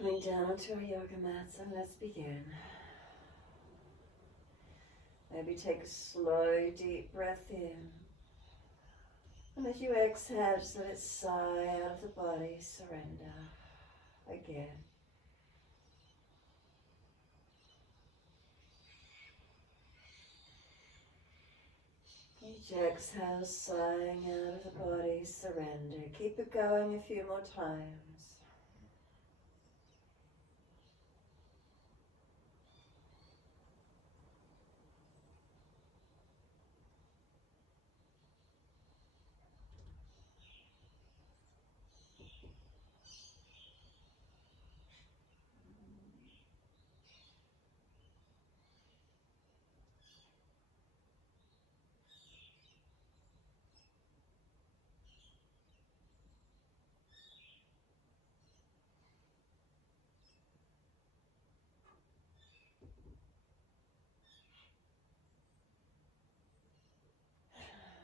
Coming down onto our yoga mats, and let's begin. Maybe take a slow, deep breath in. And as you exhale, just let it sigh out of the body, surrender again. Each exhale, sighing out of the body, surrender. Keep it going a few more times.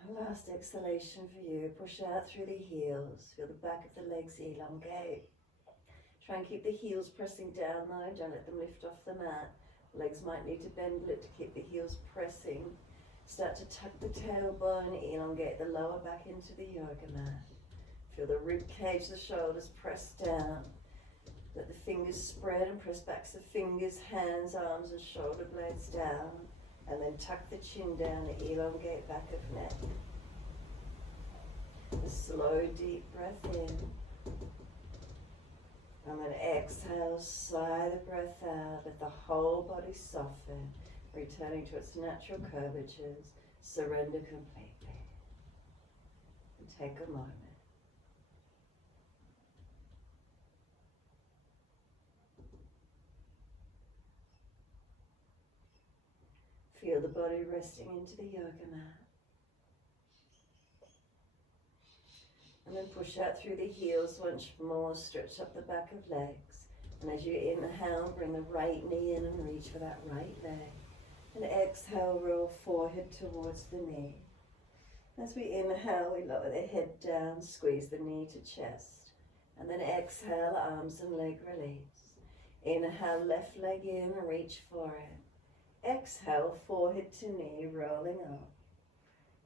Last exhalation for you. Push out through the heels. Feel the back of the legs elongate. Try and keep the heels pressing down though. Don't let them lift off the mat. Legs might need to bend a little to keep the heels pressing. Start to tuck the tailbone, elongate the lower back into the yoga mat. Feel the rib cage, the shoulders press down. Let the fingers spread and press back the fingers, hands, arms and shoulder blades down. And then tuck the chin down and elongate back of neck. A slow, deep breath in. And then exhale, sigh the breath out. Let the whole body soften, returning to its natural curvatures. Surrender completely. And take a moment. Feel the body resting into the yoga mat. And then push out through the heels once more, stretch up the back of legs. And as you inhale, bring the right knee in and reach for that right leg. And exhale, roll forehead towards the knee. As we inhale, we lower the head down, squeeze the knee to chest. And then exhale, arms and leg release. Inhale, left leg in, reach for it. Exhale, forehead to knee, rolling up.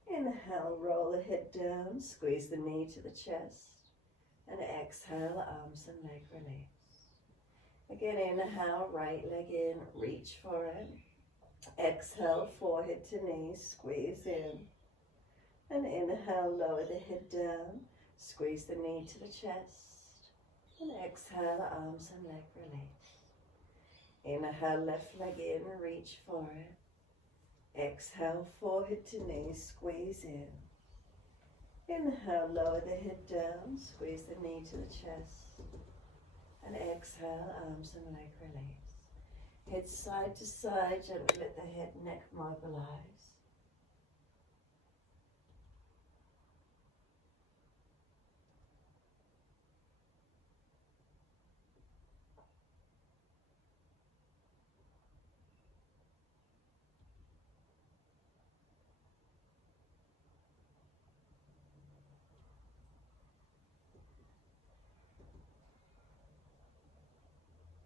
Inhale, roll the head down, squeeze the knee to the chest. And exhale, arms and leg release. Again, inhale, right leg in, reach for it. Exhale, forehead to knee, squeeze in. And inhale, lower the head down, squeeze the knee to the chest. And exhale, arms and leg release. Inhale, left leg in, reach for it. Exhale, forehead to knee, squeeze in. Inhale, lower the head down, squeeze the knee to the chest. And exhale, arms and leg release. Head side to side, gently let the head and neck mobilize.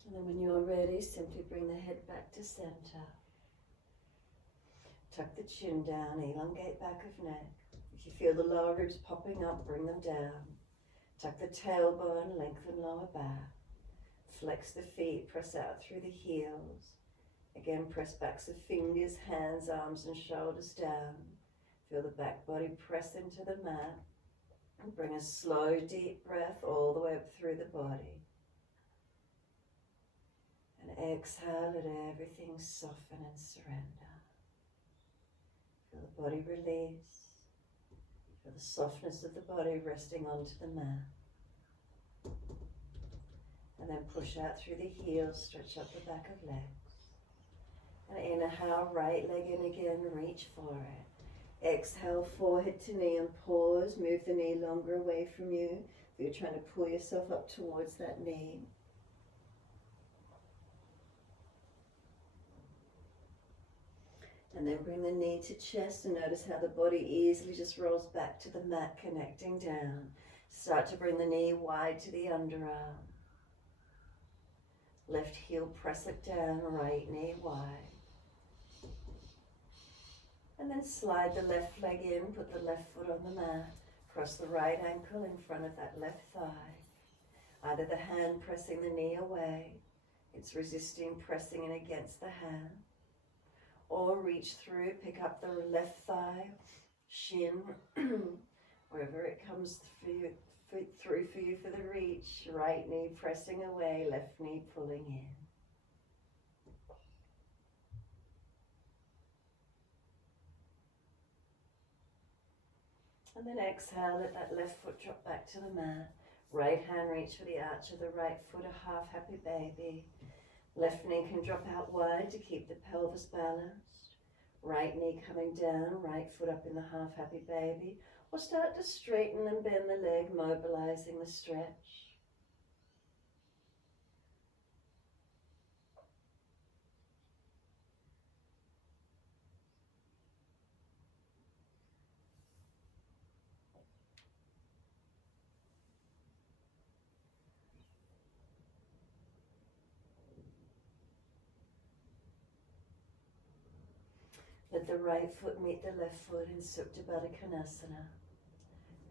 And then when you're ready, simply bring the head back to center. Tuck the chin down, elongate back of neck. If you feel the lower ribs popping up, bring them down. Tuck the tailbone, lengthen lower back. Flex the feet, press out through the heels. Again, press back the fingers, hands, arms and shoulders down. Feel the back body press into the mat. And bring a slow, deep breath all the way up through the body. And exhale, let everything soften and surrender. Feel the body release. Feel the softness of the body resting onto the mat. And then push out through the heels, stretch up the back of legs. And inhale, right leg in again, reach for it. Exhale, forehead to knee and pause. Move the knee longer away from you. If you're trying to pull yourself up towards that knee. And then bring the knee to chest and notice how the body easily just rolls back to the mat, connecting down. Start to bring the knee wide to the underarm. Left heel, press it down, right knee wide. And then slide the left leg in, put the left foot on the mat. Cross the right ankle in front of that left thigh. Either the hand pressing the knee away, it's resisting pressing in against the hand. Or reach through, pick up the left thigh, shin, wherever it comes through for you for the reach. Right knee pressing away, left knee pulling in. And then exhale, let that left foot drop back to the mat. Right hand reach for the arch of the right foot, a half happy baby. Left knee can drop out wide to keep the pelvis balanced. Right knee coming down, right foot up in the half happy baby. Or start to straighten and bend the leg, mobilizing the stretch. Let the right foot meet the left foot in Supta Baddha Konasana.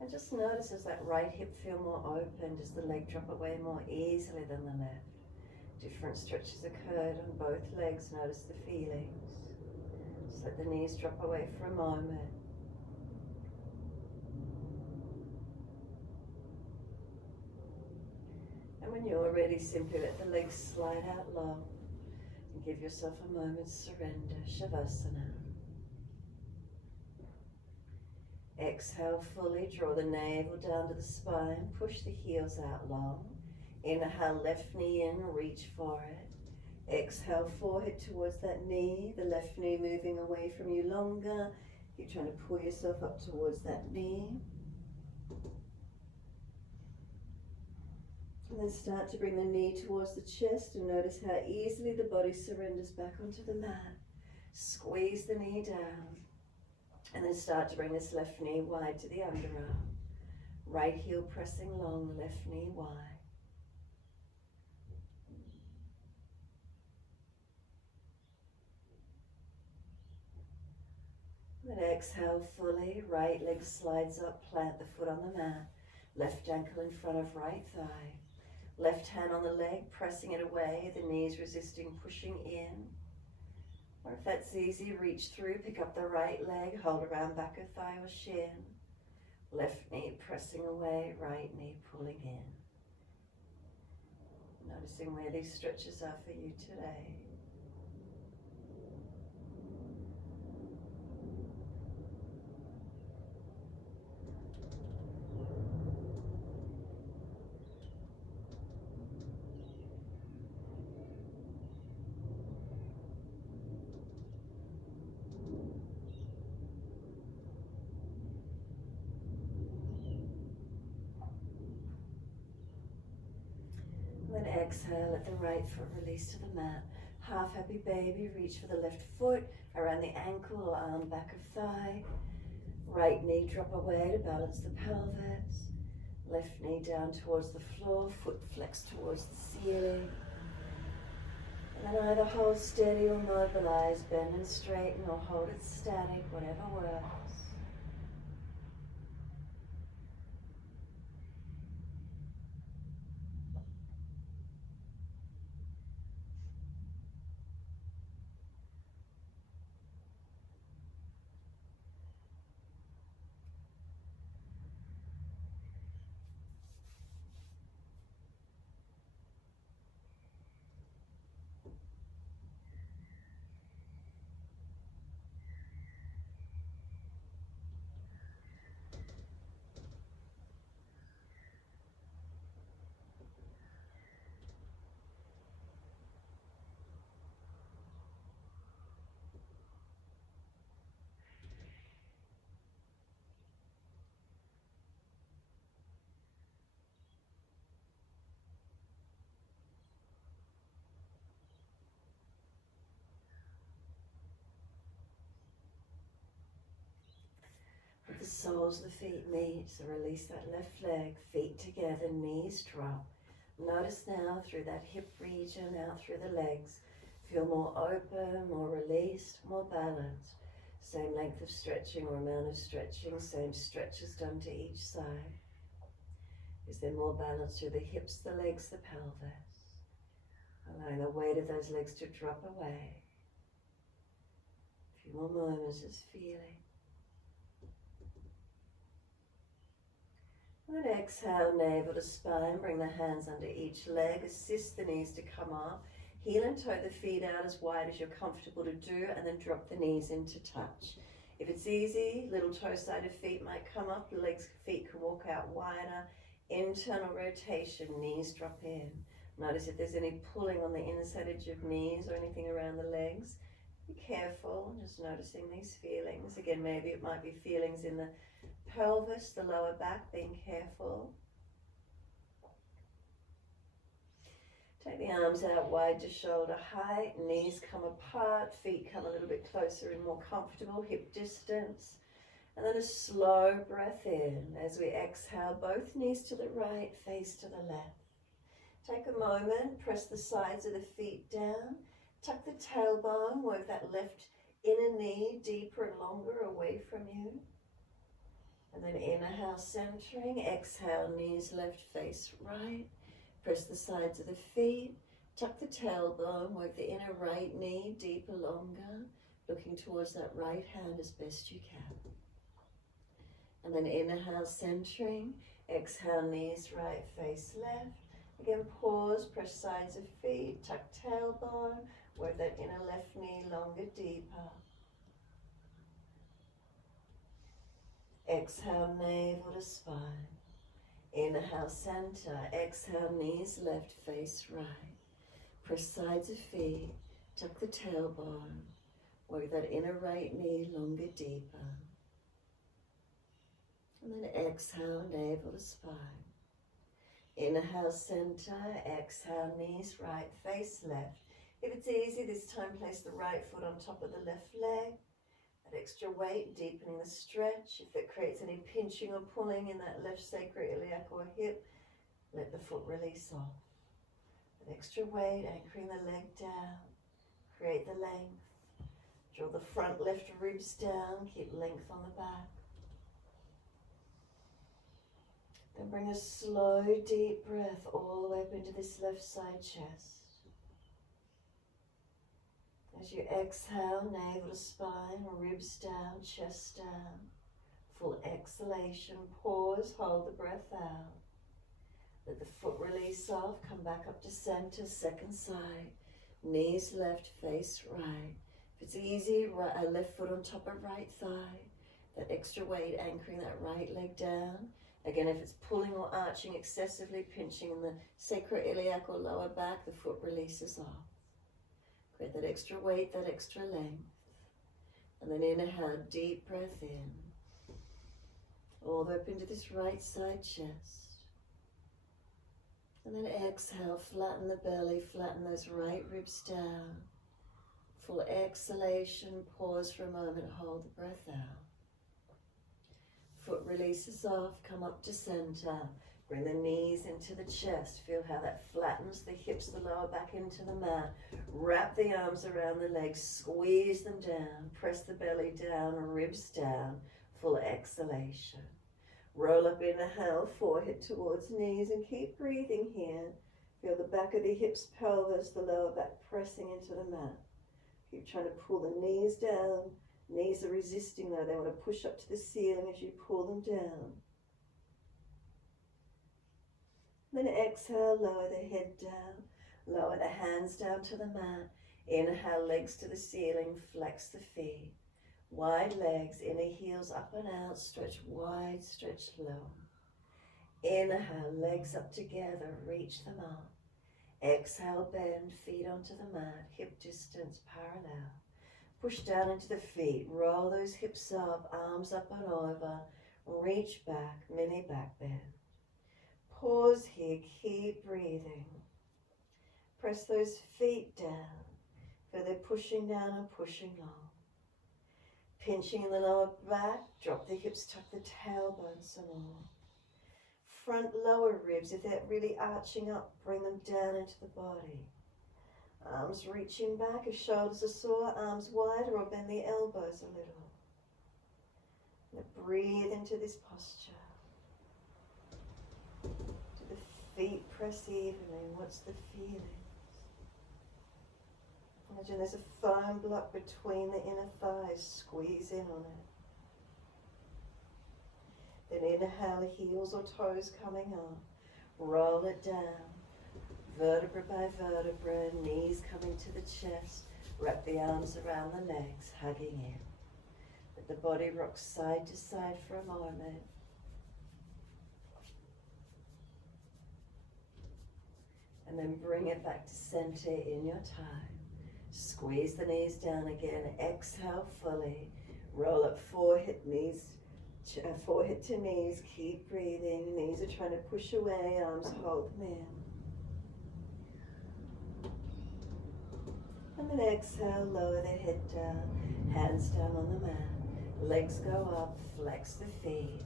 And just notice as that right hip feel more open, does the leg drop away more easily than the left? Different stretches occurred on both legs, notice the feelings. Just let the knees drop away for a moment. And when you're ready, simply let the legs slide out long and give yourself a moment's surrender. Savasana. Exhale fully, draw the navel down to the spine, push the heels out long. Inhale, left knee in, reach for it. Exhale, forehead towards that knee, the left knee moving away from you longer. Keep trying to pull yourself up towards that knee. And then start to bring the knee towards the chest and notice how easily the body surrenders back onto the mat. Squeeze the knee down. And then start to bring this left knee wide to the underarm. Right heel pressing long, left knee wide. Then exhale fully, right leg slides up, plant the foot on the mat. Left ankle in front of right thigh. Left hand on the leg, pressing it away, the knees resisting, pushing in. Or if that's easy, reach through, pick up the right leg, hold around back of thigh or shin. Left knee pressing away, right knee pulling in. Noticing where these stretches are for you today. Then exhale, let the right foot release to the mat. Half happy baby, reach for the left foot, around the ankle or arm back of thigh. Right knee drop away to balance the pelvis. Left knee down towards the floor, foot flex towards the ceiling. And then either hold steady or mobilize, bend and straighten, or hold it static, whatever works. The soles of the feet meet, so release that left leg, feet together, knees drop. Notice now through that hip region, out through the legs. Feel more open, more released, more balanced. Same length of stretching or amount of stretching, same stretches done to each side. Is there more balance through the hips, the legs, the pelvis? Allowing the weight of those legs to drop away. A few more moments, just feeling. And then exhale, navel to spine. Bring the hands under each leg. Assist the knees to come up. Heel and toe the feet out as wide as you're comfortable to do, and then drop the knees into touch. If it's easy, little toe-sided feet might come up. The legs, feet can walk out wider. Internal rotation, knees drop in. Notice if there's any pulling on the inside edge of knees or anything around the legs. Be careful, just noticing these feelings. Again, maybe it might be feelings in the pelvis, the lower back, being careful. Take the arms out wide to shoulder height, knees come apart, feet come a little bit closer and more comfortable, hip distance. And then a slow breath in as we exhale, both knees to the right, face to the left. Take a moment, press the sides of the feet down, tuck the tailbone, work that left inner knee deeper and longer away from you. And then inhale, centering, exhale, knees left, face right. Press the sides of the feet, tuck the tailbone, work the inner right knee deeper, longer, looking towards that right hand as best you can. And then inhale, centering, exhale, knees right, face left. Again, pause, press sides of feet, tuck tailbone, work that inner left knee longer, deeper. Exhale, navel to spine. Inhale, center. Exhale, knees left, face right. Press sides of feet, tuck the tailbone, work that inner right knee longer, deeper. And then exhale, navel to spine. Inhale, center. Exhale, knees right, face left. If it's easy, this time place the right foot on top of the left leg. That extra weight, deepening the stretch. If that creates any pinching or pulling in that left sacroiliac or hip, let the foot release off. That extra weight, anchoring the leg down. Create the length. Draw the front left ribs down. Keep length on the back. Then bring a slow, deep breath all the way up into this left side chest. As you exhale, navel to spine, ribs down, chest down. Full exhalation, pause, hold the breath out. Let the foot release off, come back up to center, second side. Knees left, face right. If it's easy, left foot on top of right thigh. That extra weight anchoring that right leg down. Again, if it's pulling or arching excessively, pinching in the sacroiliac or lower back, the foot releases off. Create that extra weight, that extra length. And then inhale, deep breath in. All the way up into this right side chest. And then exhale, flatten the belly, flatten those right ribs down. Full exhalation, pause for a moment, hold the breath out. Foot releases off, come up to center. Bring the knees into the chest. Feel how that flattens the hips, the lower back into the mat. Wrap the arms around the legs, squeeze them down. Press the belly down, ribs down. Full exhalation. Roll up, inhale, forehead towards knees, and keep breathing here. Feel the back of the hips, pelvis, the lower back pressing into the mat. Keep trying to pull the knees down. Knees are resisting though. They want to push up to the ceiling as you pull them down. Then exhale, lower the head down. Lower the hands down to the mat. Inhale, legs to the ceiling, flex the feet. Wide legs, inner heels up and out, stretch wide, stretch low. Inhale, legs up together, reach them up. Exhale, bend, feet onto the mat, hip distance parallel. Push down into the feet, roll those hips up, arms up and over, reach back, mini back bend. Pause here, keep breathing. Press those feet down, feel they're pushing down and pushing long. Pinching in the lower back, drop the hips, tuck the tailbone some more. front lower ribs, if they're really arching up, bring them down into the body. Arms reaching back, if shoulders are sore, arms wider, or bend the elbows a little. Now breathe into this posture. Do the feet press evenly? What's the feeling? Imagine there's a firm block between the inner thighs. Squeeze in on it. Then inhale, heels or toes coming up. Roll it down. Vertebra by vertebra, knees coming to the chest. Wrap the arms around the legs, hugging in. Let the body rock side to side for a moment. And then bring it back to center in your time. Squeeze the knees down again. Exhale fully. Roll up forehead to knees. Keep breathing. Knees are trying to push away. Arms hold them in. And then exhale. Lower the head down. Hands down on the mat. Legs go up. Flex the feet.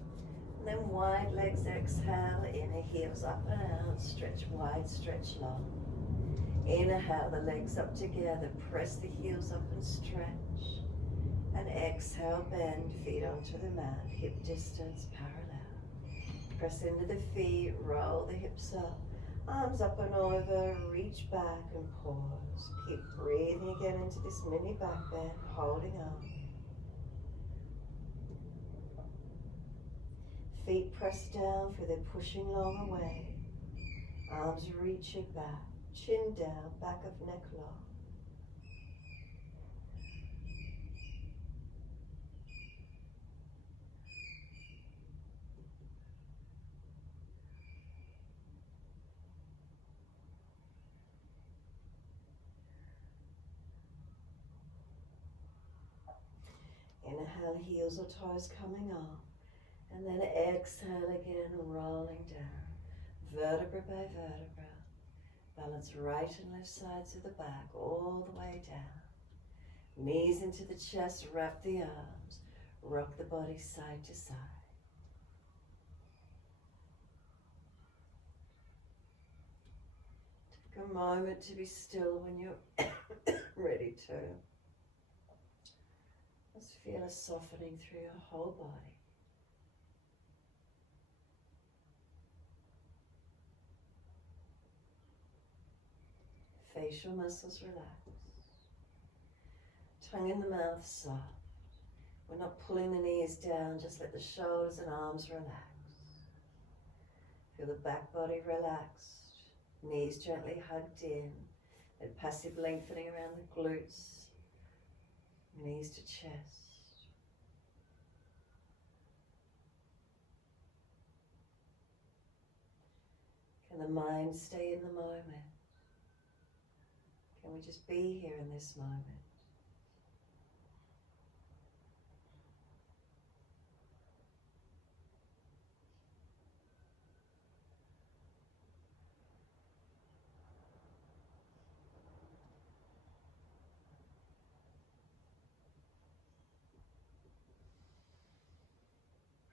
And then wide legs. Exhale. Inner heels up and out. Stretch wide. Stretch long. Inhale, the legs up together, press the heels up and stretch. And exhale, bend, feet onto the mat, hip distance parallel. Press into the feet, roll the hips up, arms up and over, reach back and pause. Keep breathing again into this mini back bend, holding up. Feet press down for they're pushing long away. Arms reaching back. Chin down, back of neck long. Inhale, heels or toes coming up. And then exhale again, rolling down. Vertebra by vertebra. Balance right and left sides of the back, all the way down. Knees into the chest, wrap the arms. Rock the body side to side. Take a moment to be still when you're ready to. Just feel a softening through your whole body. Facial muscles relax. Tongue in the mouth soft. We're not pulling the knees down, just let the shoulders and arms relax. Feel the back body relaxed. Knees gently hugged in. And passive lengthening around the glutes. Knees to chest. Can the mind stay in the moment? Can we just be here in this moment?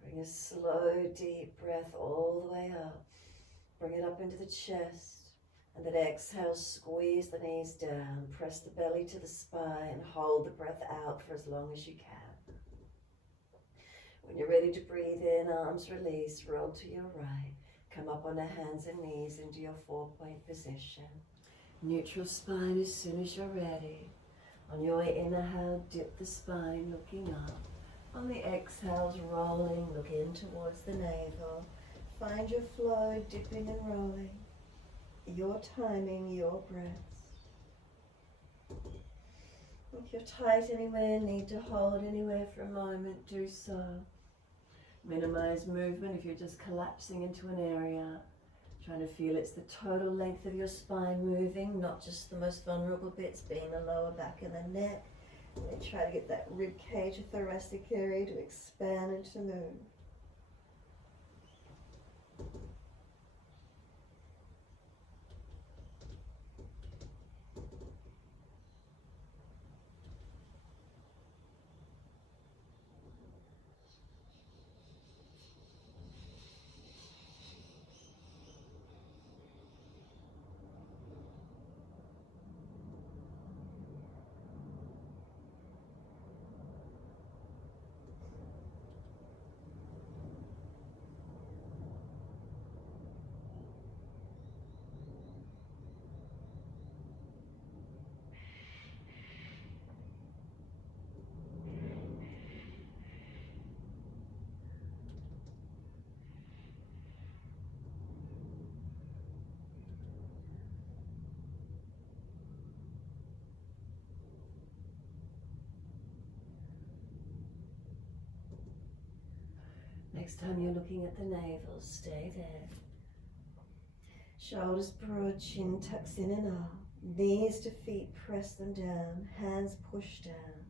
Bring a slow, deep breath all the way up. Bring it up into the chest. And then exhale, squeeze the knees down, press the belly to the spine, hold the breath out for as long as you can. When you're ready to breathe in, arms release, roll to your right, come up on the hands and knees into your 4-point position. Neutral spine as soon as you're ready. On your inhale, dip the spine, looking up. On the exhales, rolling, look in towards the navel. Find your flow, dipping and rolling. Your timing, your breaths. If you're tight anywhere, need to hold anywhere for a moment, do so. Minimize movement if you're just collapsing into an area. Trying to feel it's the total length of your spine moving, not just the most vulnerable bits being the lower back and the neck. And then try to get that rib cage or thoracic area to expand and to move. Next time you're looking at the navel, stay there. Shoulders broad, chin tucks in and up. Knees to feet, press them down. Hands push down.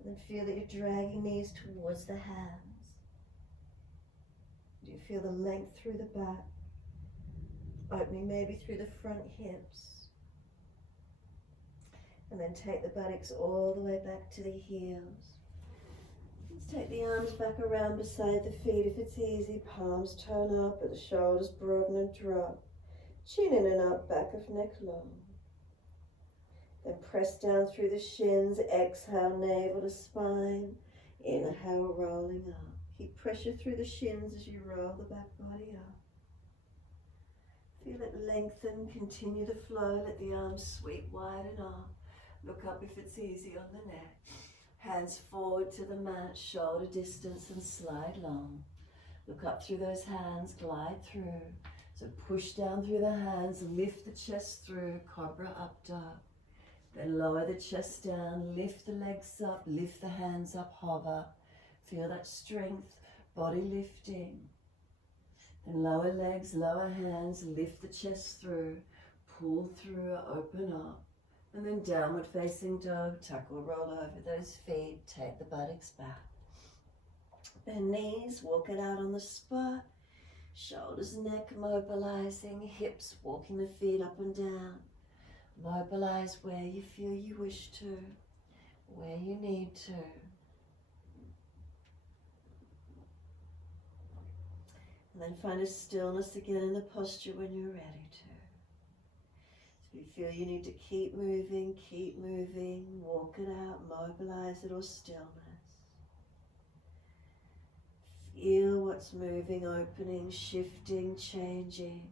And then feel that you're dragging knees towards the hands. Do you feel the length through the back? Opening maybe through the front hips. And then take the buttocks all the way back to the heels. Let's take the arms back around beside the feet if it's easy. Palms turn up, but the shoulders broaden and drop. Chin in and up, back of neck long. Then press down through the shins. Exhale, navel to spine. Inhale, rolling up. Keep pressure through the shins as you roll the back body up. Feel it lengthen, continue the flow. Let the arms sweep wide and up. Look up if it's easy on the neck. Hands forward to the mat, shoulder distance and slide long. Look up through those hands, glide through. So push down through the hands, lift the chest through, cobra up dog. Then lower the chest down, lift the legs up, lift the hands up, hover. Feel that strength, body lifting. Then lower legs, lower hands, lift the chest through, pull through, open up. And then downward facing dog, tuck or roll over those feet, take the buttocks back. Bend knees, walk it out on the spot. Shoulders, neck mobilizing, hips walking the feet up and down. Mobilize where you feel you wish to, where you need to. And then find a stillness again in the posture when you're ready to. So if you feel you need to keep moving, walk it out, mobilize it, or stillness. Feel what's moving, opening, shifting, changing.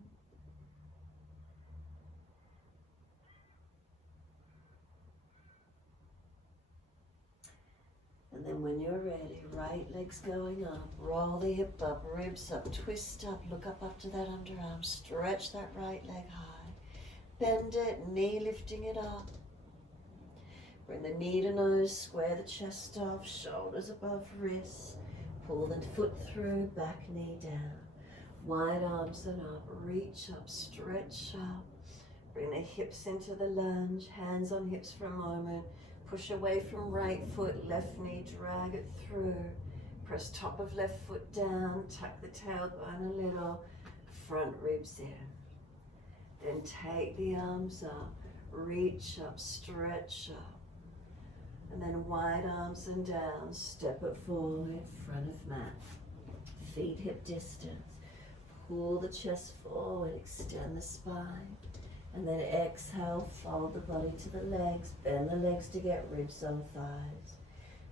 And then when you're ready, right leg's going up, roll the hip up, ribs up, twist up, look up to that underarm, stretch that right leg high. Bend it, knee lifting it up. Bring the knee to nose, square the chest off, shoulders above wrists. Pull the foot through, back knee down. Wide arms and up, reach up, stretch up. Bring the hips into the lunge, hands on hips for a moment. Push away from right foot, left knee, drag it through. Press top of left foot down, tuck the tailbone a little, front ribs in. Then take the arms up, reach up, stretch up. And then wide arms and down, step it forward, front of mat. Feet hip distance. Pull the chest forward, extend the spine. And then exhale, fold the body to the legs, bend the legs to get ribs on thighs.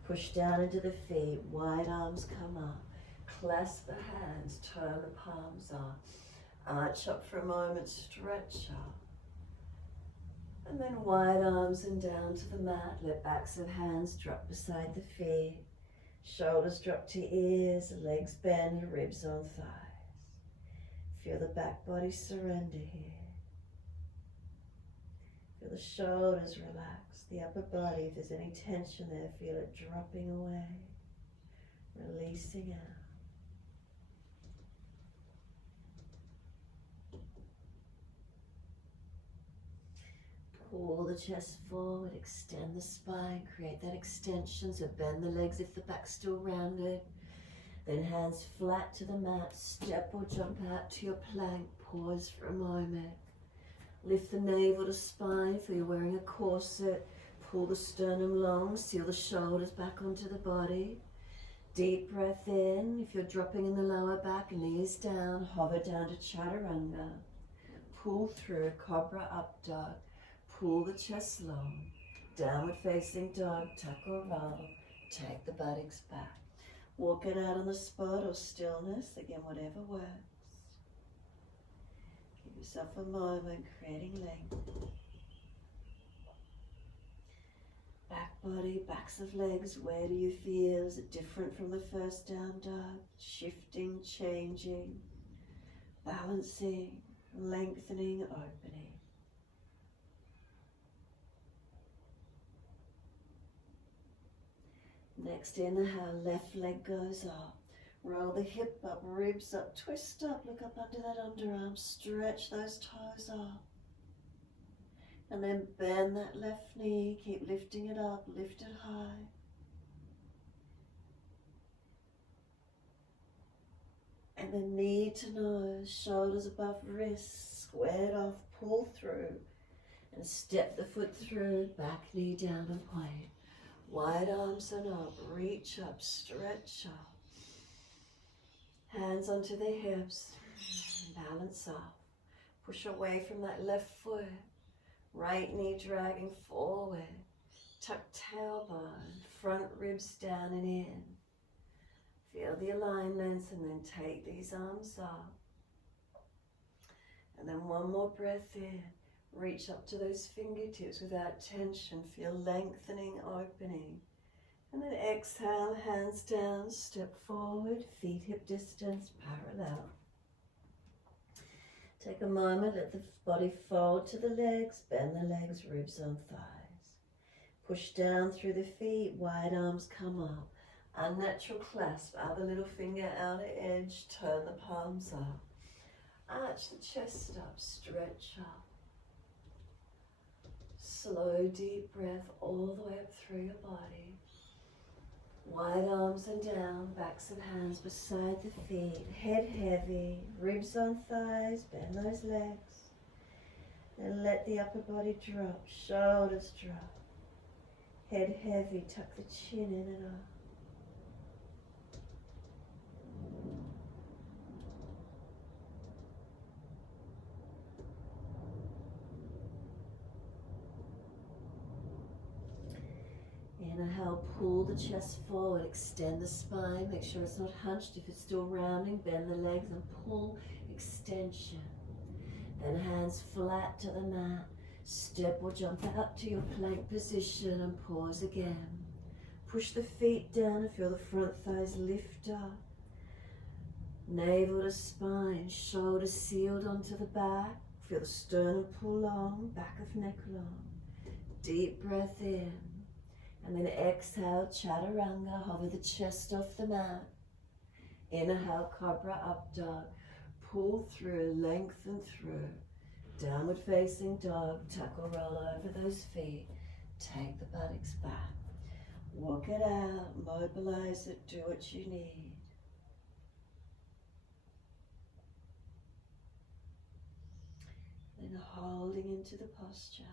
Push down into the feet, wide arms come up. Clasp the hands, turn the palms up. Arch up for a moment, stretch up. And then wide arms and down to the mat. Let backs of hands drop beside the feet. Shoulders drop to ears, legs bend, ribs on thighs. Feel the back body surrender here. Feel the shoulders relax, the upper body, if there's any tension there, feel it dropping away, releasing out. Pull the chest forward, extend the spine, create that extension, so bend the legs if the back's still rounded. Then hands flat to the mat, step or jump out to your plank, pause for a moment. Lift the navel to spine, feel you're wearing a corset. Pull the sternum long, seal the shoulders back onto the body. Deep breath in. If you're dropping in the lower back, knees down, hover down to chaturanga. Pull through, cobra up dog. Pull the chest long. Downward facing dog, tuck or roll. Take the buttocks back. Walk it out on the spot or stillness, again, whatever works. Give yourself a moment, creating length. Back body, backs of legs, where do you feel? Is it different from the first down dog? Shifting, changing, balancing, lengthening, opening. Next inhale, left leg goes up. Roll the hip up, ribs up, twist up, look up under that underarm, stretch those toes up. And then bend that left knee, keep lifting it up, lift it high. And then knee to nose, shoulders above wrists, squared off, pull through. And step the foot through, back knee down and point. Wide arms and up, reach up, stretch up. Hands onto the hips, balance up. Push away from that left foot. Right knee dragging forward. Tuck tailbone, front ribs down and in. Feel the alignments and then take these arms up. And then one more breath in. Reach up to those fingertips without tension. Feel lengthening, opening. And then exhale, hands down, step forward, feet hip distance, parallel. Take a moment, let the body fold to the legs, bend the legs, ribs on thighs. Push down through the feet, wide arms come up. Unnatural clasp, other little finger outer edge, turn the palms up. Arch the chest up, stretch up. Slow, deep breath all the way up through your body. Wide arms and down, backs of hands beside the feet, head heavy, ribs on thighs, bend those legs. Then let the upper body drop, shoulders drop. Head heavy, tuck the chin in and up. Inhale, pull the chest forward, extend the spine, make sure it's not hunched. If it's still rounding, bend the legs and pull, extension. Then hands flat to the mat, step or jump out to your plank position and pause again. Push the feet down and feel the front thighs lift up. Navel to spine, shoulders sealed onto the back. Feel the sternum pull long, back of neck long. Deep breath in. And then exhale, chaturanga, hover the chest off the mat. Inhale, cobra, up dog. Pull through, lengthen through. Downward facing dog, tuck or roll over those feet. Take the buttocks back. Walk it out, mobilize it, do what you need. Then holding into the posture.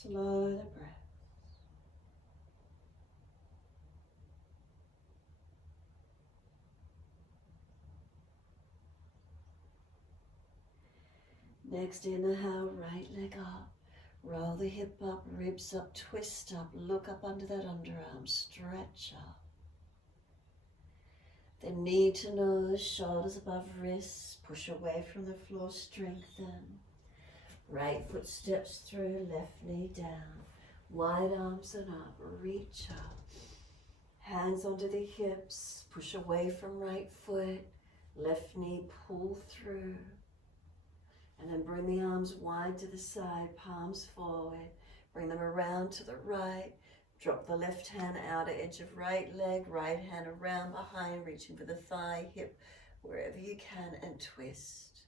Slow the breath. Next, inhale, right leg up. Roll the hip up, ribs up, twist up, look up under that underarm, stretch up. Then knee to nose, shoulders above wrists, push away from the floor, strengthen. Right foot steps through, left knee down. Wide arms and up, reach up. Hands onto the hips, push away from right foot. Left knee, pull through. And then bring the arms wide to the side, palms forward. Bring them around to the right. Drop the left hand outer edge of right leg, right hand around behind, reaching for the thigh, hip, wherever you can, and twist.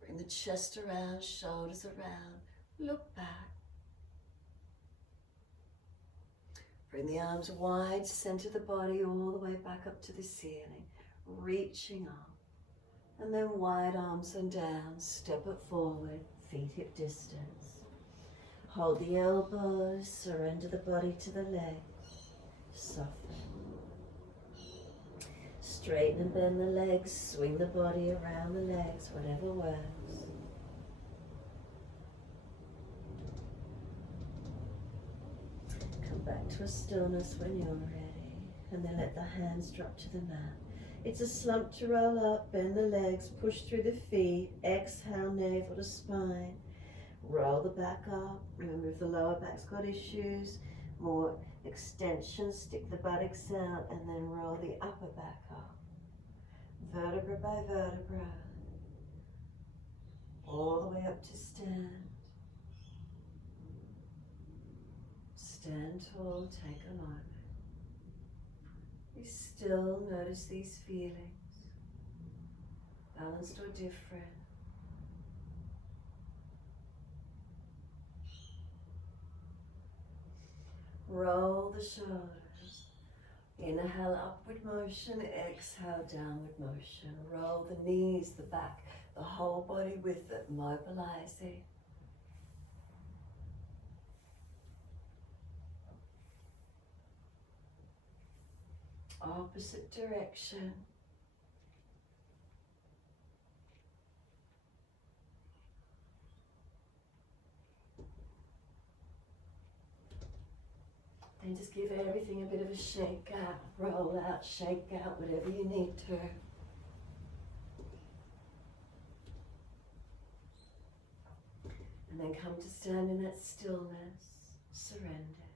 Bring the chest around, shoulders around, look back. Bring the arms wide, center the body all the way back up to the ceiling, reaching up. And then wide arms and down, step it forward, feet hip distance. Hold the elbows, surrender the body to the legs, soften. Straighten and bend the legs, swing the body around the legs, whatever works. Come back to a stillness when you're ready, and then let the hands drop to the mat. It's a slump to roll up, bend the legs, push through the feet, exhale, navel to spine. Roll the back up. Remember, if the lower back's got issues, more extension, stick the buttocks out, and then roll the upper back up. Vertebra by vertebra. All the way up to stand. Stand tall, take a moment. Be still, notice these feelings, balanced or different. Roll the shoulders. Inhale, upward motion. Exhale, downward motion. Roll the knees, the back, the whole body with it, mobilizing. Opposite direction. Then just give everything a bit of a shake out, roll out, shake out, whatever you need to. And then come to stand in that stillness, surrender.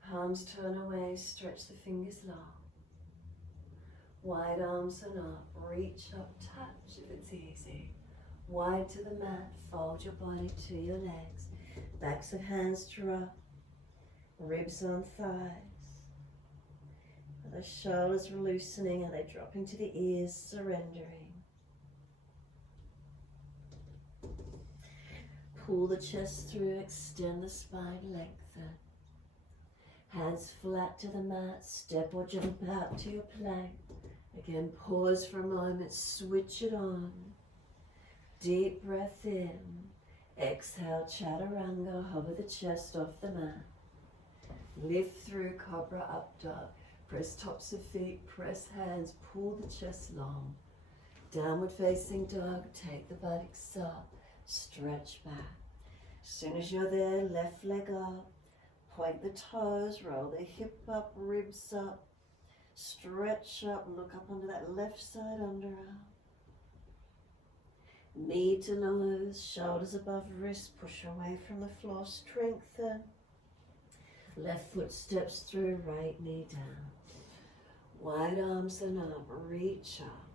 The palms turn away, stretch the fingers long. Wide arms and up, reach up, touch if it's easy. Wide to the mat, fold your body to your legs. Backs of hands drop, ribs on thighs. Are the shoulders loosening? Are they dropping to the ears, surrendering? Pull the chest through, extend the spine, lengthen. Hands flat to the mat, step or jump out to your plank. Again, pause for a moment, switch it on. Deep breath in. Exhale, chaturanga, hover the chest off the mat. Lift through cobra, up dog. Press tops of feet, press hands, pull the chest long. Downward facing dog, take the buttocks up, stretch back. As soon as you're there, left leg up, point the toes, roll the hip up, ribs up, stretch up, look up onto that left side underarm. Knee to nose, shoulders above wrist, push away from the floor, strengthen. Left foot steps through, right knee down. Wide arms and up, reach up.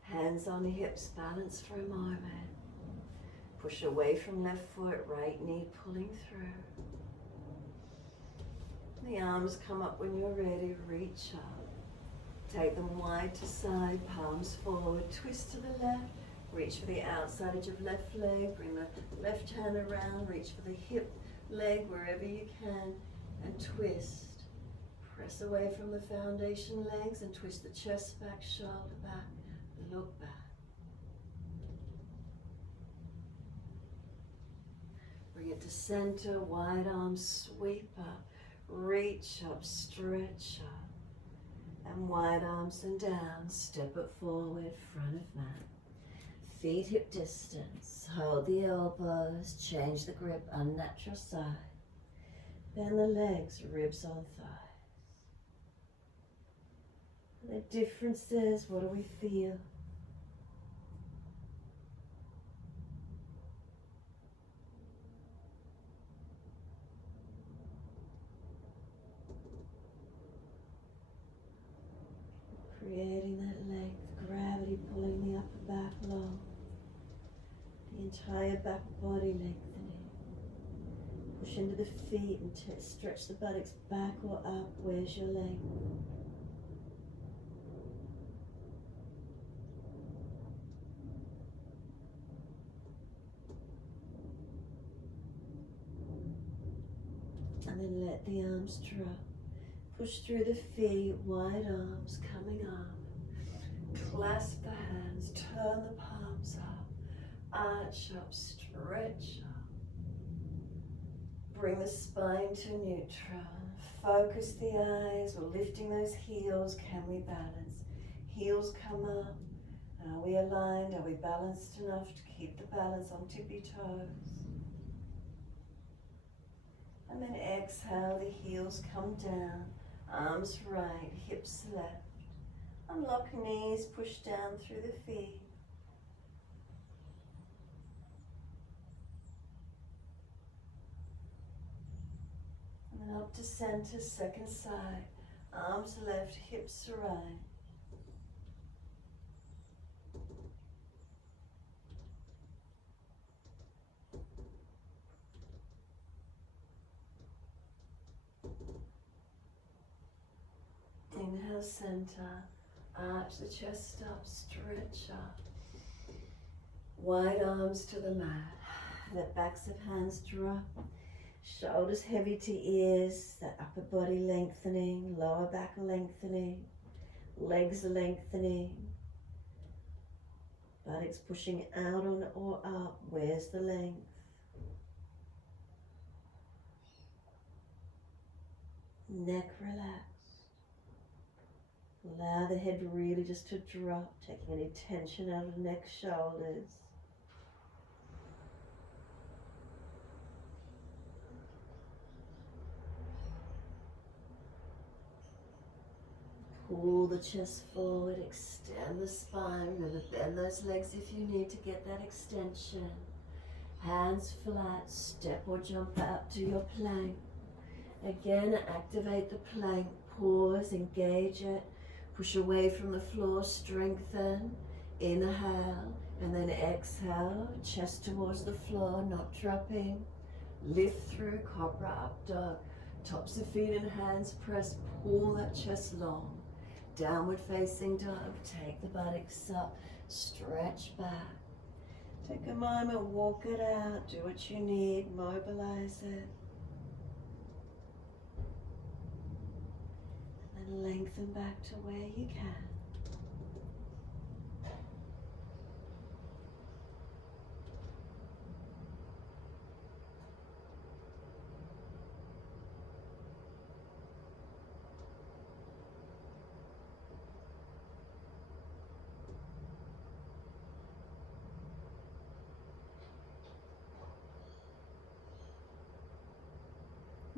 Hands on hips, balance for a moment. Push away from left foot, right knee pulling through. The arms come up when you're ready, reach up. Take them wide to side, palms forward, twist to the left, reach for the outside edge of left leg, bring the left hand around, reach for the hip, leg, wherever you can, and twist. Press away from the foundation legs and twist the chest back, shoulder back, look back. Bring it to center, wide arms, sweep up, reach up, stretch up. And wide arms and down, step it forward, front of mat. Feet hip distance, hold the elbows, change the grip, unnatural side. Bend the legs, ribs on thighs. The difference is, what do we feel? Creating that length, gravity pulling the upper back long, the entire back body lengthening. Push into the feet and stretch the buttocks back or up. Where's your length? And then let the arms drop. Push through the feet, wide arms coming up. Clasp the hands, turn the palms up. Arch up, stretch up. Bring the spine to neutral. Focus the eyes. We're lifting those heels. Can we balance? Heels come up. Are we aligned? Are we balanced enough to keep the balance on tippy toes? And then exhale, the heels come down. Arms right, hips left. Unlock knees, push down through the feet. And then up to center, second side. Arms left, hips right. Inhale, center. Arch the chest up, stretch up. Wide arms to the mat. Let backs of hands drop. Shoulders heavy to ears. That upper body lengthening. Lower back lengthening. Legs lengthening. Buttocks pushing out on or up. Where's the length? Neck relaxed. Allow the head really just to drop, taking any tension out of neck, shoulders. Pull the chest forward, extend the spine. Remember, bend those legs if you need to get that extension. Hands flat, step or jump out to your plank. Again, activate the plank, pause, engage it, push away from the floor, strengthen, inhale, and then exhale, chest towards the floor, not dropping. Lift through, cobra, up dog, tops of feet and hands press, pull that chest long. Downward facing dog, take the buttocks up, stretch back. Take a moment, walk it out, do what you need, mobilize it. And lengthen back to where you can.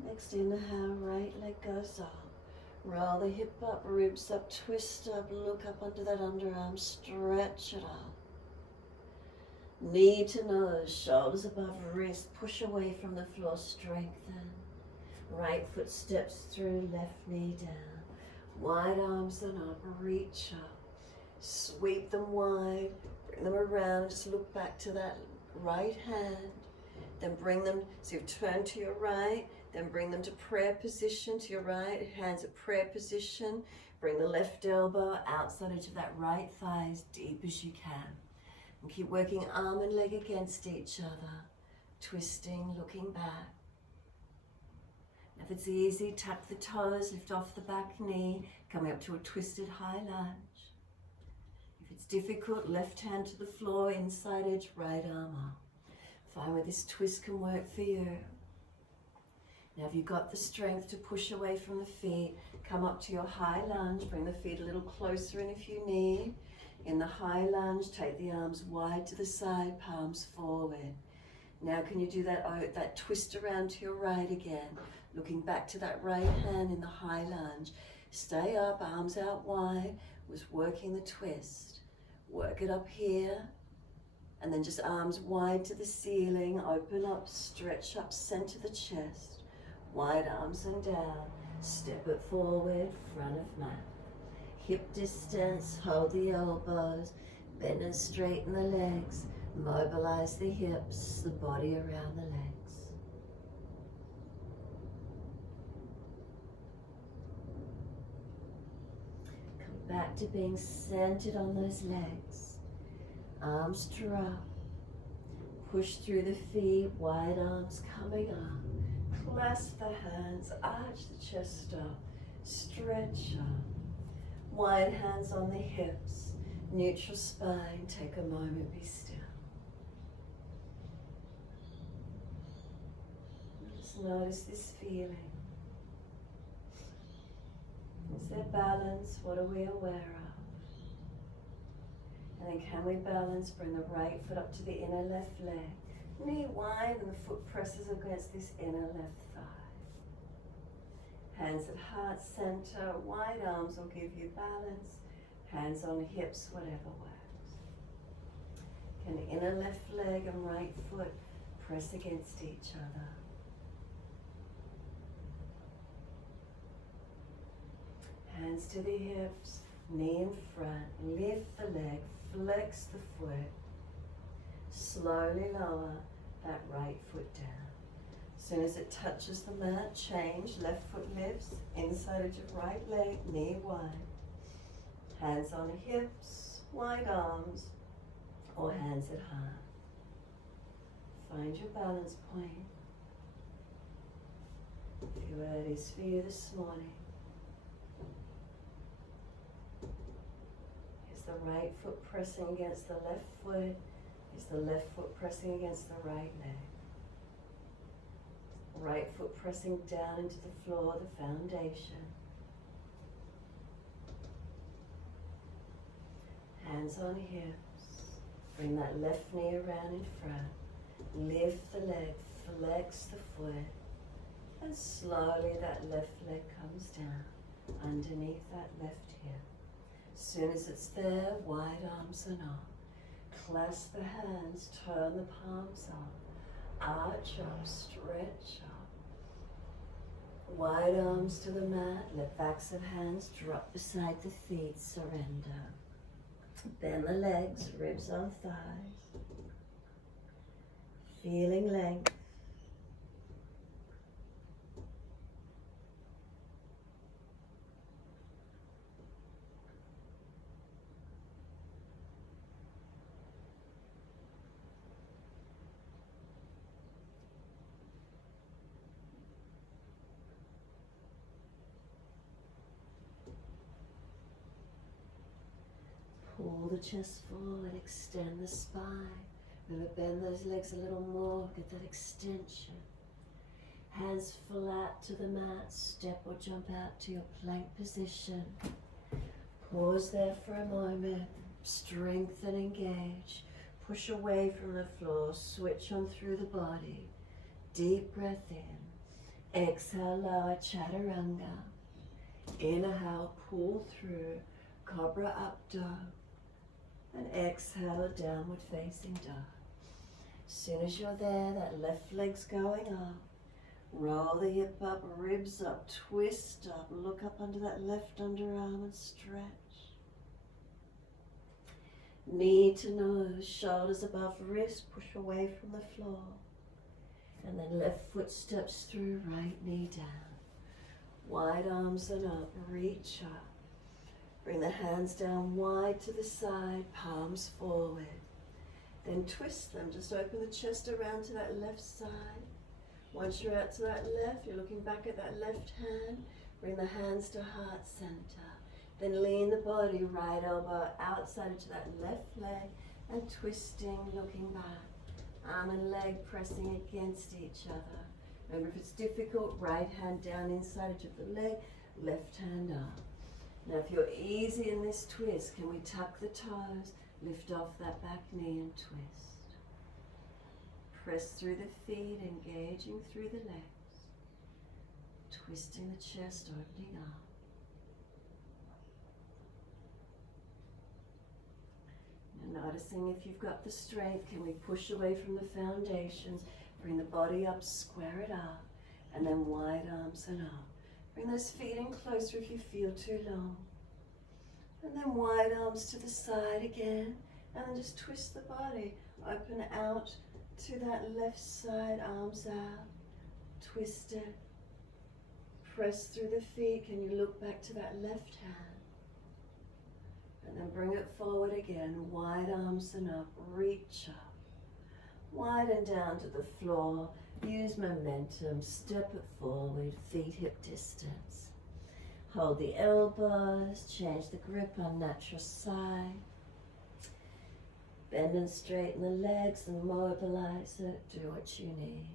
Next inhale, right leg goes up. Roll the hip up, ribs up, twist up, look up under that underarm, stretch it up. Knee to nose, shoulders above wrist, push away from the floor, strengthen. Right foot steps through, left knee down. Wide arms and up, reach up. Sweep them wide, bring them around, just look back to that right hand. Then bring them, so you turn to your right, then bring them to prayer position to your right, hands at prayer position. Bring the left elbow outside edge of that right thigh as deep as you can. And keep working arm and leg against each other, twisting, looking back. If it's easy, tuck the toes, lift off the back knee, coming up to a twisted high lunge. If it's difficult, left hand to the floor, inside edge, right arm up. Find where this twist can work for you. Now if you've got the strength to push away from the feet, come up to your high lunge, bring the feet a little closer in if you need. In the high lunge, take the arms wide to the side, palms forward. Now can you do that twist around to your right again, looking back to that right hand in the high lunge. Stay up, arms out wide, was working the twist. Work it up here, and then just arms wide to the ceiling, open up, stretch up, center the chest. Wide arms and down, step it forward, front of mat. Hip distance, hold the elbows, bend and straighten the legs, mobilize the hips, the body around the legs. Come back to being centered on those legs. Arms drop, push through the feet, wide arms coming up. Clasp the hands, arch the chest up, stretch up. Wide hands on the hips, neutral spine, take a moment, be still. Just notice this feeling. Is there balance? What are we aware of? And then can we balance? Bring the right foot up to the inner left leg. Knee wide and the foot presses against this inner left thigh. Hands at heart center, wide arms will give you balance. Hands on hips, whatever works. Can inner left leg and right foot press against each other. Hands to the hips, knee in front, lift the leg, flex the foot. Slowly lower that right foot down. As soon as it touches the mat, change. Left foot lifts, inside edge of right leg, knee wide. Hands on hips, wide arms, or hands at heart. Find your balance point. Feel where it is for you this morning. Is the right foot pressing against the left foot? Is the left foot pressing against the right leg? Right foot pressing down into the floor, the foundation. Hands on hips. Bring that left knee around in front. Lift the leg, flex the foot. And slowly that left leg comes down underneath that left hip. As soon as it's there, wide arms and up. Clasp the hands, turn the palms up. Arch up, stretch up. Wide arms to the mat, let backs of hands drop beside the feet, surrender. Bend the legs, ribs on thighs. Feeling length. Pull the chest forward, extend the spine. Remember, bend those legs a little more, get that extension. Hands flat to the mat, step or jump out to your plank position. Pause there for a moment, strengthen, engage. Push away from the floor, switch on through the body. Deep breath in. Exhale, lower chaturanga. Inhale, pull through, cobra up dog. And exhale, downward facing dog. As soon as you're there, that left leg's going up. Roll the hip up, ribs up, twist up. Look up under that left underarm and stretch. Knee to nose, shoulders above wrist, push away from the floor. And then left foot steps through, right knee down. Wide arms and up, reach up. Bring the hands down wide to the side, palms forward. Then twist them, just open the chest around to that left side. Once you're out to that left, you're looking back at that left hand. Bring the hands to heart center. Then lean the body, right elbow outside to that left leg and twisting, looking back. Arm and leg pressing against each other. Remember, if it's difficult, right hand down inside of the leg, left hand up. Now if you're easy in this twist, can we tuck the toes, lift off that back knee and twist. Press through the feet, engaging through the legs. Twisting the chest, opening up. Now noticing if you've got the strength, can we push away from the foundations, bring the body up, square it up, and then wide arms and up. Bring those feet in closer if you feel too long. And then wide arms to the side again. And then just twist the body. Open out to that left side, arms out. Twist it. Press through the feet. Can you look back to that left hand? And then bring it forward again. Wide arms and up. Reach up. Widen down to the floor. Use momentum, step it forward, feet hip distance. Hold the elbows, change the grip on natural side. Bend and straighten the legs and mobilize it, do what you need.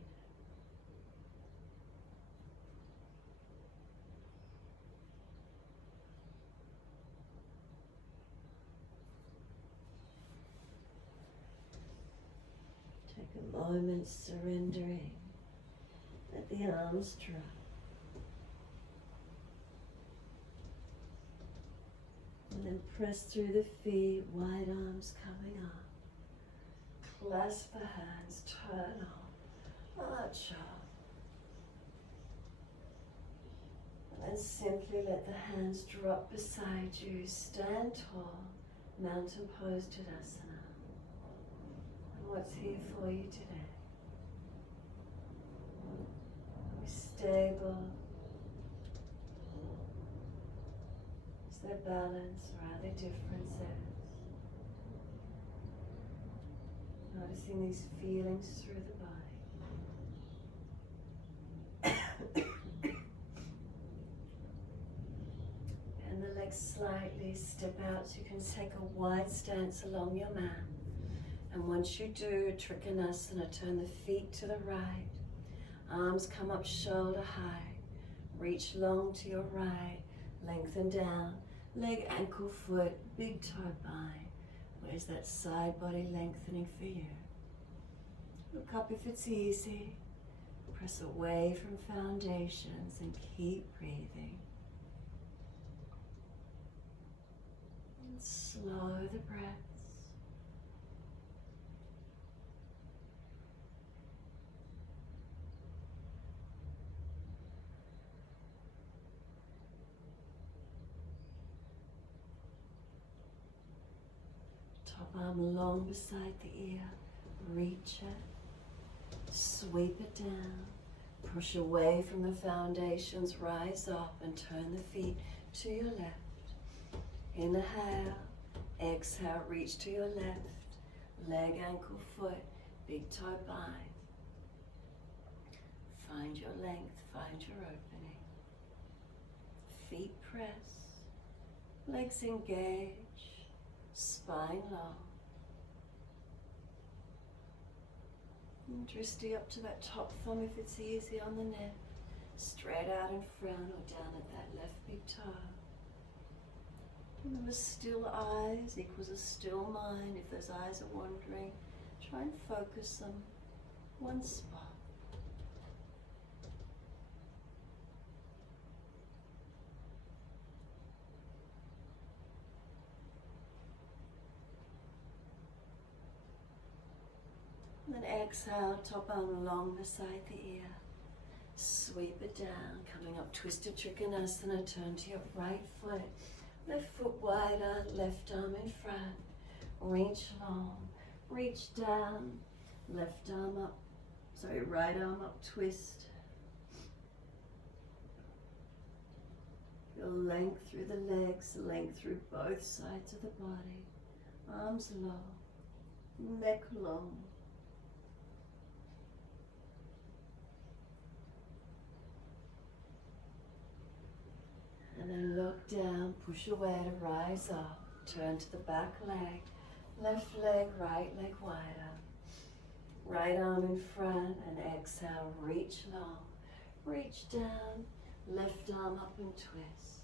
Take a moment surrendering. Let the arms drop. And then press through the feet, wide arms coming up. Clasp the hands, turn up, arch up. And then simply let the hands drop beside you. Stand tall, mountain pose Tadasana. And what's here for you today? stable? Is there balance or are there differences? Noticing these feelings through the body. And the legs slightly step out so you can take a wide stance along your mat. And once you do Trikonasana, turn the feet to the right. Arms come up shoulder high. Reach long to your right. Lengthen down. Leg, ankle, foot, big toe, bind. Where's that side body lengthening for you? Look up if it's easy. Press away from foundations and keep breathing. And slow the breaths. Top arm long beside the ear. Reach it. Sweep it down. Push away from the foundations. Rise up and turn the feet to your left. Inhale. Exhale. Reach to your left. Leg, ankle, foot. Big toe, bind. Find your length. Find your opening. Feet press. Legs engage. Spine long. And Drishti up to that top thumb if it's easy on the neck. Straight out in front or down at that left big toe. Remember, still eyes equals a still mind. If those eyes are wandering, try and focus them one spot. And then exhale, top arm long beside the ear. Sweep it down, coming up, twisted Trikonasana. Turn to your right foot. Left foot wider, left arm in front. Reach long, reach down. Left arm up, right arm up, twist. Feel length through the legs, length through both sides of the body. Arms long, neck long. And then look down, push away to rise up. Turn to the back leg. Left leg, right leg wider. Right arm in front and exhale, reach long. Reach down, left arm up and twist.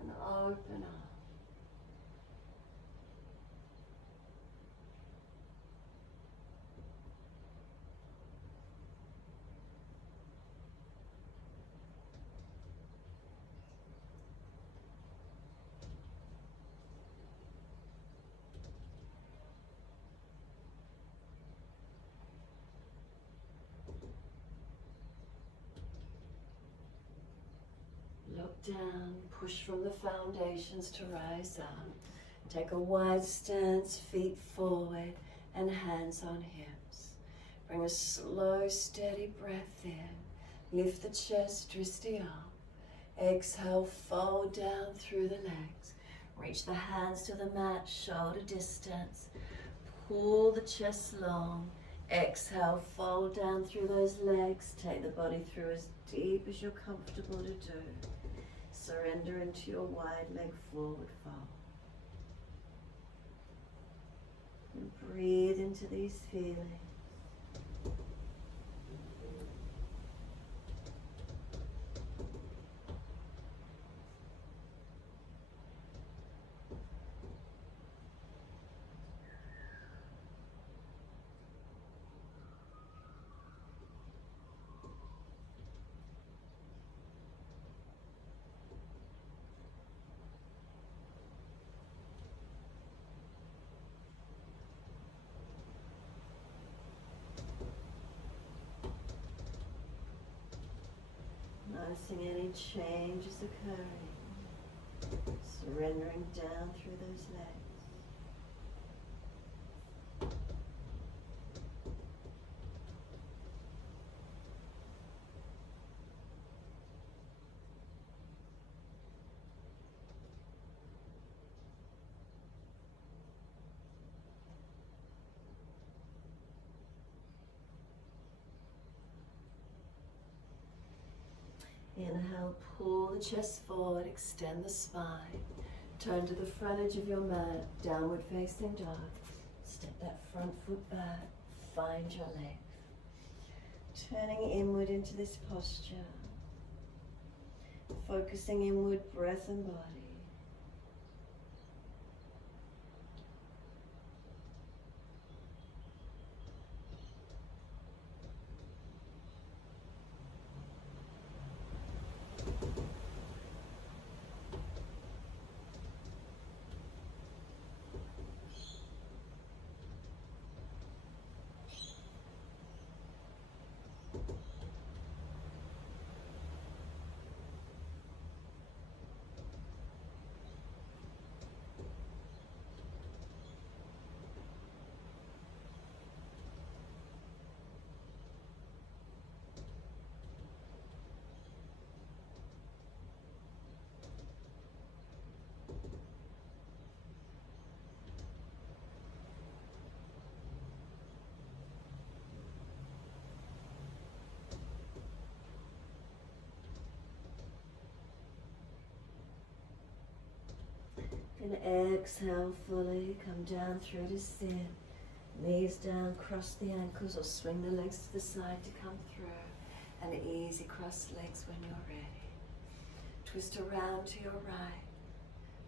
And open up. Look down, push from the foundations to rise up. Take a wide stance, feet forward and hands on hips. Bring a slow, steady breath in. Lift the chest, Drishti up. Exhale, fold down through the legs. Reach the hands to the mat, shoulder distance. Pull the chest long. Exhale, fold down through those legs. Take the body through as deep as you're comfortable to do. Surrender into your wide leg forward fold. And breathe into these feelings. Noticing any changes occurring, surrendering down through those legs. Inhale, pull the chest forward, extend the spine. Turn to the front edge of your mat, downward facing dog. Step that front foot back, find your length. Turning inward into this posture. Focusing inward, breath and body. And exhale fully, come down through to sit. Knees down, cross the ankles or swing the legs to the side to come through. And easy cross legs when you're ready. Twist around to your right.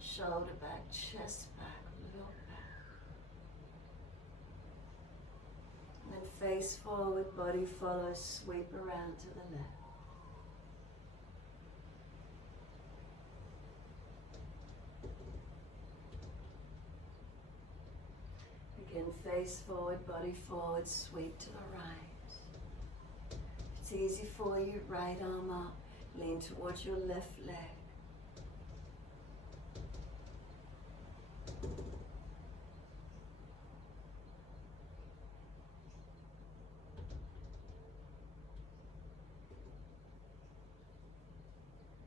Shoulder back, chest back, look back. And then face forward, body follows, sweep around to the left. Again, face forward, body forward, sweep to the right. If it's easy for you, right arm up, lean towards your left leg.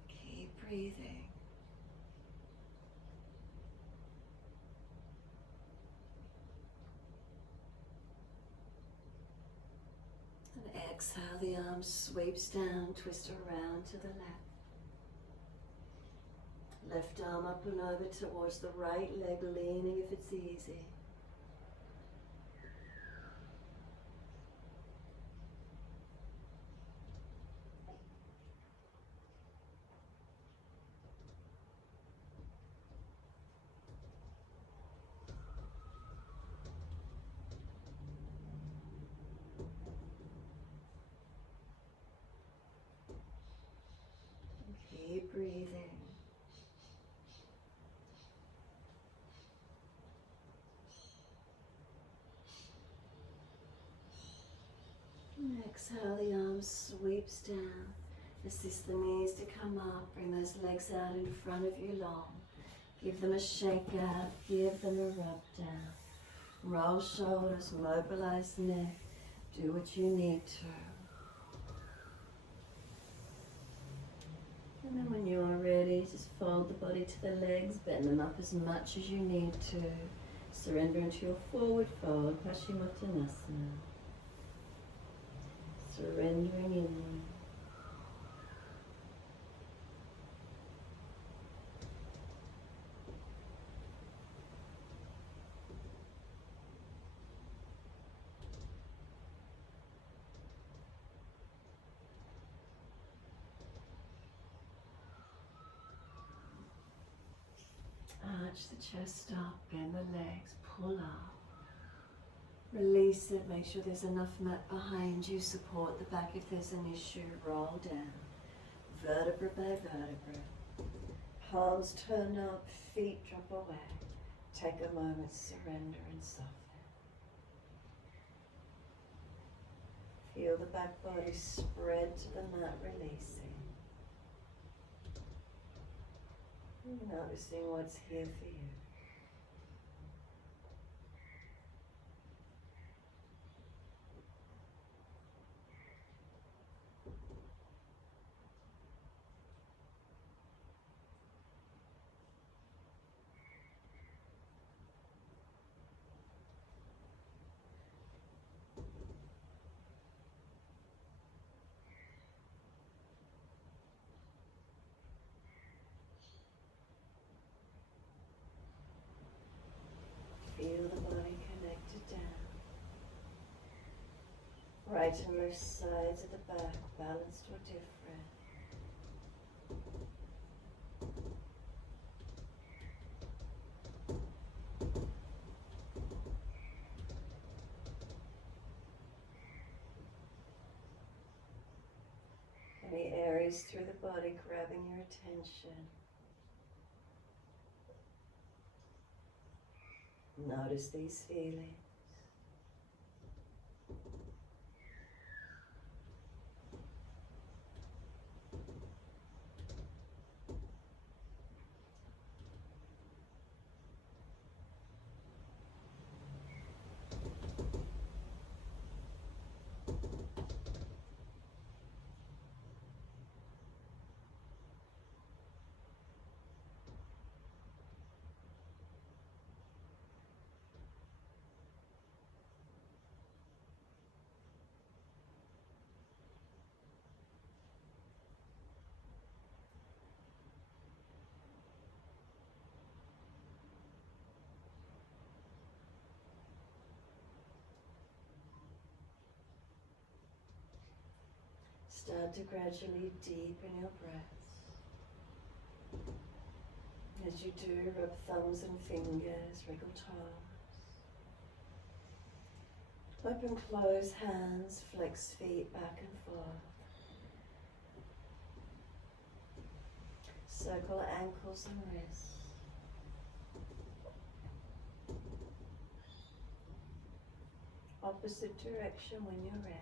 Keep breathing. Exhale, the arm sweeps down, twist around to the left. Left arm up and over towards the right leg, leaning if it's easy. Keep breathing. And exhale, the arm sweeps down. Assist the knees to come up. Bring those legs out in front of you long. Give them a shake out. Give them a rub down. Roll shoulders, mobilize neck. Do what you need to. And then when you are ready, just fold the body to the legs, bend them up as much as you need to. Surrender into your forward fold, Paschimottanasana. Surrendering inward. Arch the chest up, bend the legs, pull up. Release it, make sure there's enough mat behind you, support the back if there's an issue, roll down. Vertebra by vertebra. Palms turn up, feet drop away. Take a moment, surrender and soften. Feel the back body spread to the mat, releasing. Noticing what's here for you. Right and left sides of the back, balanced or different. Any areas through the body grabbing your attention. Notice these feelings. Start to gradually deepen your breaths. As you do, rub thumbs and fingers, wriggle toes. Open, close hands, flex feet back and forth. Circle ankles and wrists. Opposite direction when you're ready.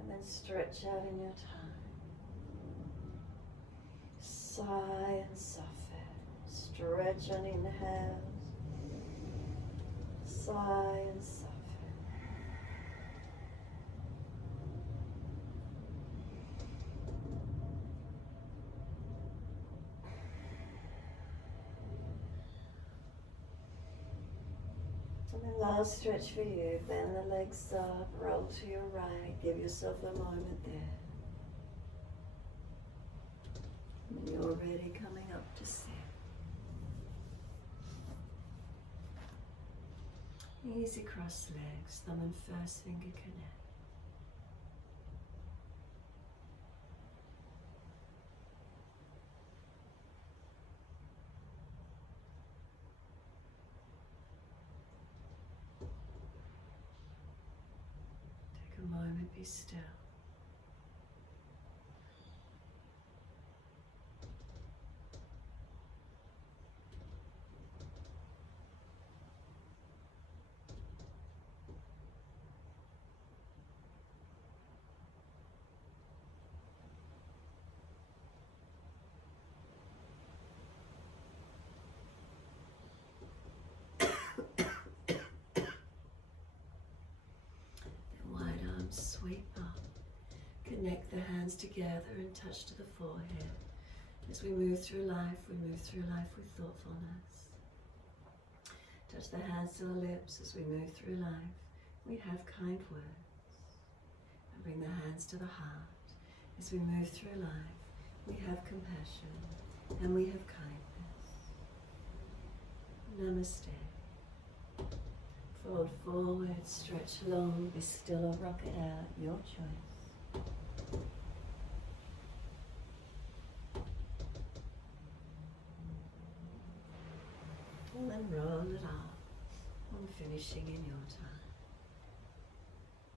And then stretch out in your time. Sigh and soften. Stretch on inhales. Sigh and soften. And then last stretch for you. Bend the legs up, roll to your right. Give yourself a moment there. When you're ready, coming up to sit. Easy cross legs, thumb and first finger connect. Take a moment, be still. Sweep up. Connect the hands together and touch to the forehead. As we move through life with thoughtfulness. Touch the hands to the lips as we move through life. We have kind words. And bring the hands to the heart. As we move through life, we have compassion and we have kindness. Namaste. Fold forward, stretch long, be still or rock it out, your choice. And then roll it off, and finishing in your time.